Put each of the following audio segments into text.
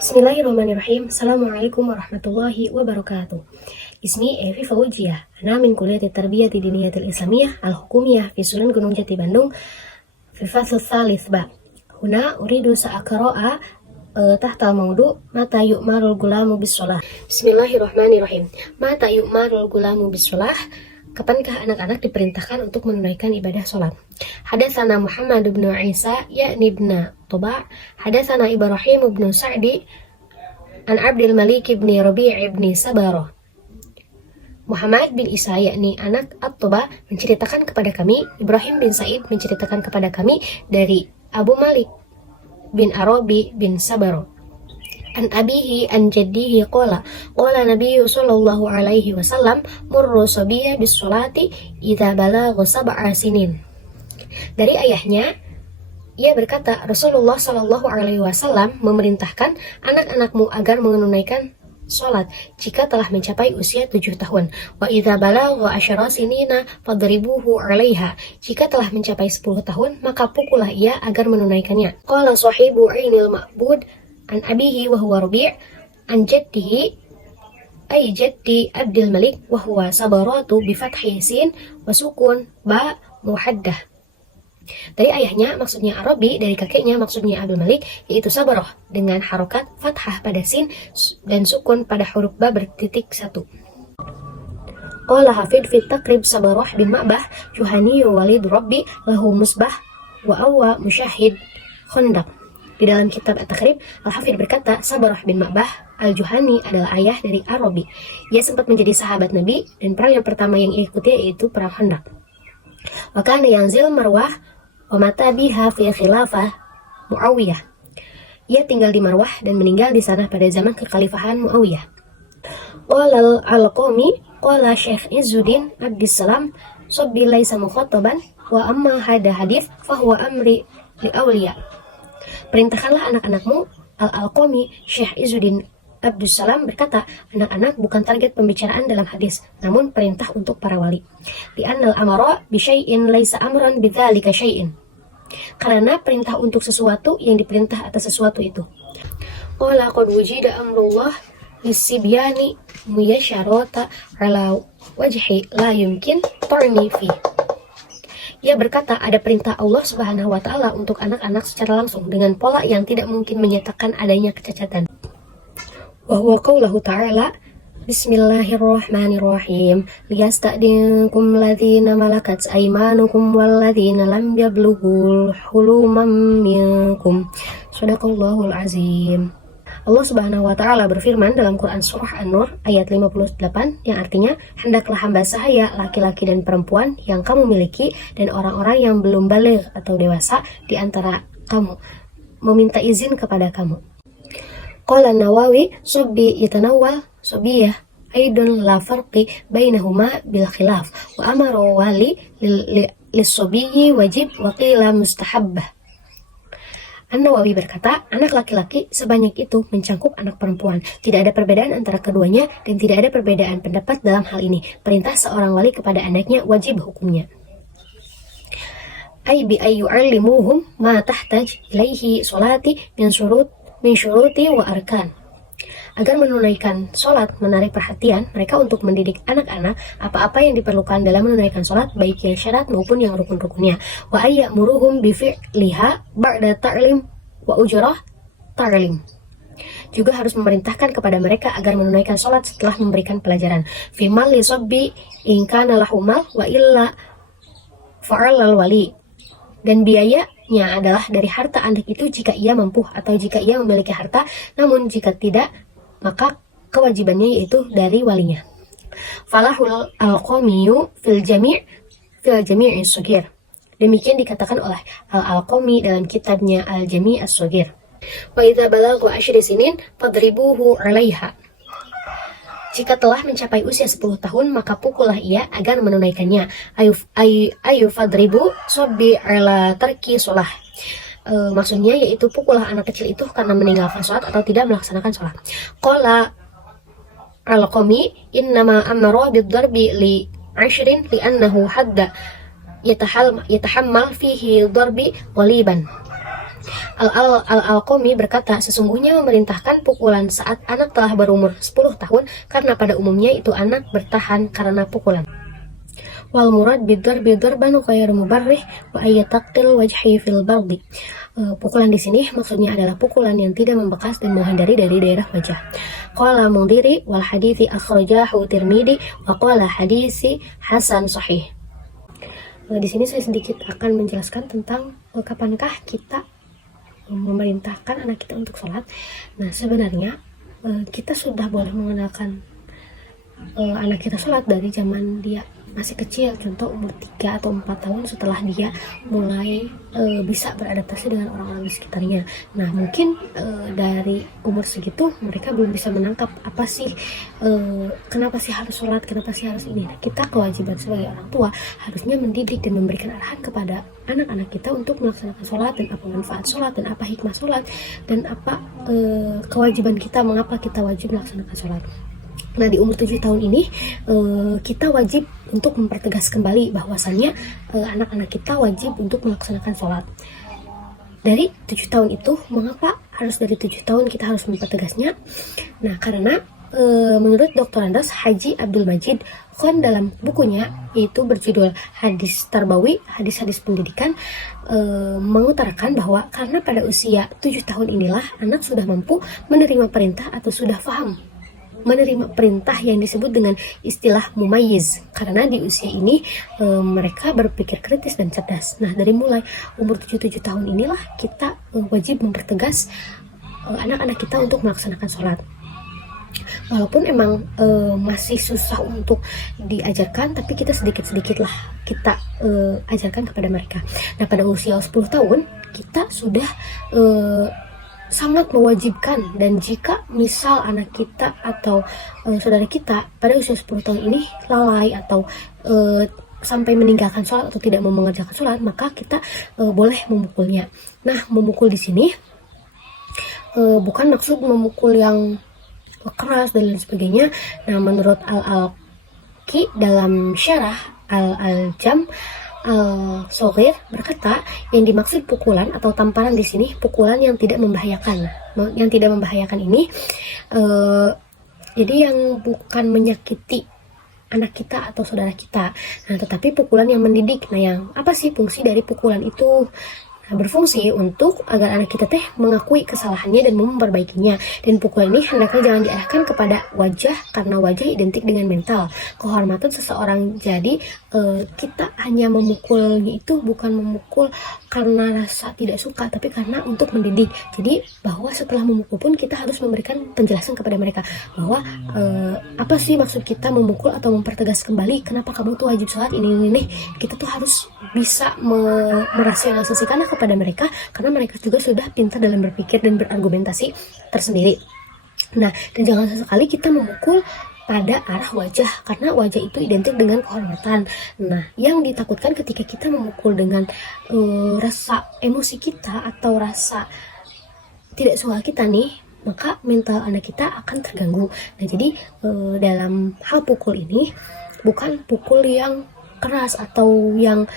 Bismillahirrahmanirrahim. Assalamualaikum warahmatullahi wabarakatuh. Ismi Evi Faujiyah. Ana min Kuliah Tarbiyah Diniyatil Islamiyah Al-Hukumiyah fi Sunan Gunung Jati Bandung fi fasl tsalits ba. Huna uridu sa'aqra'a tahta maudu mata yu'marul gulamu bis-shalah. Bismillahirrahmanirrahim. Mata yu'marul gulamu bis-shalah. Kapankah anak-anak diperintahkan untuk menunaikan ibadah sholat? Hadatsana Muhammad bin Isa yakni ibn Tuba', hadatsana Ibrahim bin Sa'di an Abdul Malik bin Rabi' bin Sabarah. Muhammad bin Isa yakni anak At-Tuba menceritakan kepada kami, Ibrahim bin Sa'id menceritakan kepada kami dari Abu Malik bin Arabi bin Sabarah. An abihi an jaddihi qala Nabi sallallahu alaihi wasallam murru sabiyya bis sholati idza balagha sab'a sinin. Dari ayahnya ia berkata, Rasulullah sallallahu alaihi wasallam memerintahkan anak-anakmu agar menunaikan sholat jika telah mencapai usia 7 tahun. Wa idza balagha 10 sinina fadribuhu 'alaiha. Jika telah mencapai 10 tahun maka pukullah ia agar menunaikannya. Qala sahibu 'ainil ma'bud an abihi wa huwa Rabi' an jaddihi ay jaddi Abdul Malik wa huwa Sabaratu bi fathi sin wa sukun ba muhaddah. Dari ayahnya maksudnya Arabi, dari kakeknya maksudnya Abdul Malik yaitu Sabarah dengan harokat fathah pada sin dan sukun pada huruf ba bertitik 1. Qala hafid fi taqrib Sabarah bin Ma'bah Juhani walid Rabbi lahu musbah wa awwa musyahid khandaq. Di dalam kitab At-Taqrib, Al-Hafidh berkata, Sabarah bin Ma'bah Al-Juhani adalah ayah dari Arabi. Ia sempat menjadi sahabat Nabi, dan perang yang pertama yang diikuti yaitu perang Khandaq. Wa kana yanzil Marwah wa mata biha fi khilafah Muawiyah. Ia tinggal di Marwah dan meninggal di sana pada zaman kekhalifahan Muawiyah. Qala al-Qami, qala Syekh Izzuddin Abdissalam, sabbi laisa mukhattaban wa amma hada hadits fahuwa amri li awliya. Perintahkanlah anak-anakmu. Al-Qami Syekh Izzuddin Abdussalam berkata, anak-anak bukan target pembicaraan dalam hadis, namun perintah untuk para wali. Li'annal amara bi syai'in laisa amran bidzalika syai'in. Karena perintah untuk sesuatu yang diperintah atas sesuatu itu. Qala qad wujida amrullah lisibyani muyasyarata ala wajhi la yumkin tarni fi. Ia berkata, ada perintah Allah Subhanahu wa Ta'ala untuk anak-anak secara langsung dengan pola yang tidak mungkin menyatakan adanya kecacatan. Wa huwa qawluhu ta'ala, Bismillahirrahmanirrahim, liyasta'dinkum ladzina malakat aymanukum walladzina lam yablughul hulumam minkum. Shadaqallahul azim. Allah Subhanahu wa Ta'ala berfirman dalam Quran Surah An-Nur ayat 58 yang artinya, hendaklah hamba sahaya laki-laki dan perempuan yang kamu miliki dan orang-orang yang belum baligh atau dewasa di antara kamu meminta izin kepada kamu. Qala Nawawi sabbi yatanawwal sabiyah aidun la farqi bainahuma bil khilaf wa amara wali lis-sabiyyi wajib wa qila mustahabbah. An-Nawawi berkata, anak laki-laki sebanyak itu mencangkup anak perempuan. Tidak ada perbedaan antara keduanya dan tidak ada perbedaan pendapat dalam hal ini. Perintah seorang wali kepada anaknya wajib hukumnya. Ay bi ayyu'allimuhum ma tahtaj ilaihi sholati min syuruti wa arkan. Agar menunaikan sholat menarik perhatian mereka untuk mendidik anak-anak apa-apa yang diperlukan dalam menunaikan sholat, baik yang syarat maupun yang rukun-rukunnya. Wa ayyamuruhum bi fi'liha ba'da ta'lim wa ujrah ta'lim. Juga harus memerintahkan kepada mereka agar menunaikan sholat setelah memberikan pelajaran. Fi mal li sabbi in kana lahu mal wa illa fa'alal wali. Dan biayanya adalah dari harta anak itu jika ia mampu atau jika ia memiliki harta, namun jika tidak maka kewajibannya yaitu dari walinya. Falahul al-Qamiyu fil jami' as-saghir. Demikian dikatakan oleh Al-Qami dalam kitabnya Al-Jami' as-Saghir. Wa idza balagha 10 sinin fadribuhu 'alaiha. Jika telah mencapai usia 10 tahun maka pukullah ia agar menunaikannya. Ayu fadribu sabbi 'ala tarki shalah. Maksudnya yaitu pukullah anak kecil itu karena meninggalkan sholat atau tidak melaksanakan sholat. Qala Al-Qami innama amara bid-darbi li 10 li'annahu hadda yatahammal fihi darbi ghaliban. Al-Alqami berkata, sesungguhnya memerintahkan pukulan saat anak telah berumur 10 tahun karena pada umumnya itu anak bertahan karena pukulan. Wal murad bidar banu ghairu mubarrih wa ayatakil wajhi fil bardi. Pukulan di sini maksudnya adalah pukulan yang tidak membekas dan menghindari dari daerah wajah. Qala Mundhiri wal hadithi akhrajahu Tirmidzi wa qala hadisi hasan sahih. Di sini saya sedikit akan menjelaskan tentang kapankah kita memerintahkan anak kita untuk sholat. Nah, sebenarnya kita sudah boleh mengenalkan anak kita sholat dari zaman dia masih kecil, contoh umur 3 atau 4 tahun setelah dia mulai bisa beradaptasi dengan orang-orang di sekitarnya. Nah, mungkin dari umur segitu mereka belum bisa menangkap apa sih kenapa sih harus sholat, kenapa sih harus ini. Nah, kita kewajiban sebagai orang tua harusnya mendidik dan memberikan arahan kepada anak-anak kita untuk melaksanakan sholat dan apa manfaat sholat dan apa hikmah sholat dan apa kewajiban kita, mengapa kita wajib melaksanakan sholat. Nah, di umur 7 tahun ini kita wajib untuk mempertegas kembali bahwasannya anak-anak kita wajib untuk melaksanakan sholat. Dari 7 tahun itu, mengapa harus dari 7 tahun kita harus mempertegasnya? Nah, karena menurut Dr. Andas Haji Abdul Majid Khan dalam bukunya yaitu berjudul Hadis Tarbawi, hadis-hadis pendidikan, mengutarakan bahwa karena pada usia 7 tahun inilah anak sudah mampu menerima perintah atau sudah paham menerima perintah yang disebut dengan istilah mumayyiz, karena di usia ini mereka berpikir kritis dan cerdas. Nah, dari mulai umur 7 tahun inilah kita wajib mempertegas anak-anak kita untuk melaksanakan sholat. Walaupun emang masih susah untuk diajarkan, tapi kita sedikit-sedikit lah kita ajarkan kepada mereka. Nah, pada usia 10 tahun kita sudah sangat mewajibkan, dan jika misal anak kita atau saudara kita pada usia 10 tahun ini lalai atau sampai meninggalkan sholat atau tidak mau mengerjakan sholat, maka kita boleh memukulnya. Nah, memukul di sini bukan maksud memukul yang keras dan lain sebagainya. Nah, menurut Al-Alqi dalam syarah Al-Jam Al-Soghir berkata, yang dimaksud pukulan atau tamparan di sini pukulan yang tidak membahayakan. Yang tidak membahayakan ini jadi yang bukan menyakiti anak kita atau saudara kita. Nah, tetapi pukulan yang mendidik. Nah, yang apa sih fungsi dari pukulan itu? Berfungsi untuk agar anak kita mengakui kesalahannya dan memperbaikinya. Dan pukulan ini hendaknya jangan diarahkan kepada wajah, karena wajah identik dengan mental, kehormatan seseorang. Jadi kita hanya memukulnya itu bukan memukul karena rasa tidak suka, tapi karena untuk mendidik. Jadi bahwa setelah memukul pun kita harus memberikan penjelasan kepada mereka bahwa apa sih maksud kita memukul atau mempertegas kembali, kenapa kamu tuh wajib sholat ini. Kita tuh harus bisa merasionalisasikannya kepada mereka, karena mereka juga sudah pintar dalam berpikir dan berargumentasi tersendiri. Nah, dan jangan sesekali kita memukul pada arah wajah, karena wajah itu identik dengan kehormatan. Nah, yang ditakutkan ketika kita memukul dengan rasa emosi kita atau rasa tidak suka kita nih, maka mental anak kita akan terganggu. Nah, jadi dalam hal pukul ini bukan pukul yang keras atau yang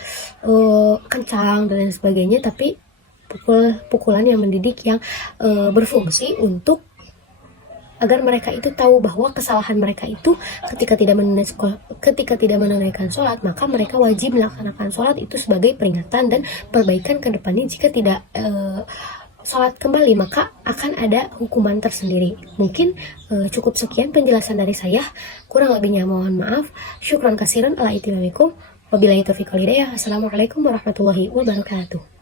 kencang dan lain sebagainya, tapi pukulan yang mendidik, yang berfungsi untuk agar mereka itu tahu bahwa kesalahan mereka itu ketika tidak menunaikan sholat, maka mereka wajib melaksanakan sholat itu sebagai peringatan dan perbaikan ke depannya. Jika tidak sholat kembali, maka akan ada hukuman tersendiri. Mungkin cukup sekian penjelasan dari saya, kurang lebihnya mohon maaf. Syukran kasiran ala itibarikum. Wabillahi taufiq wal hidayah. Assalamualaikum warahmatullahi wabarakatuh.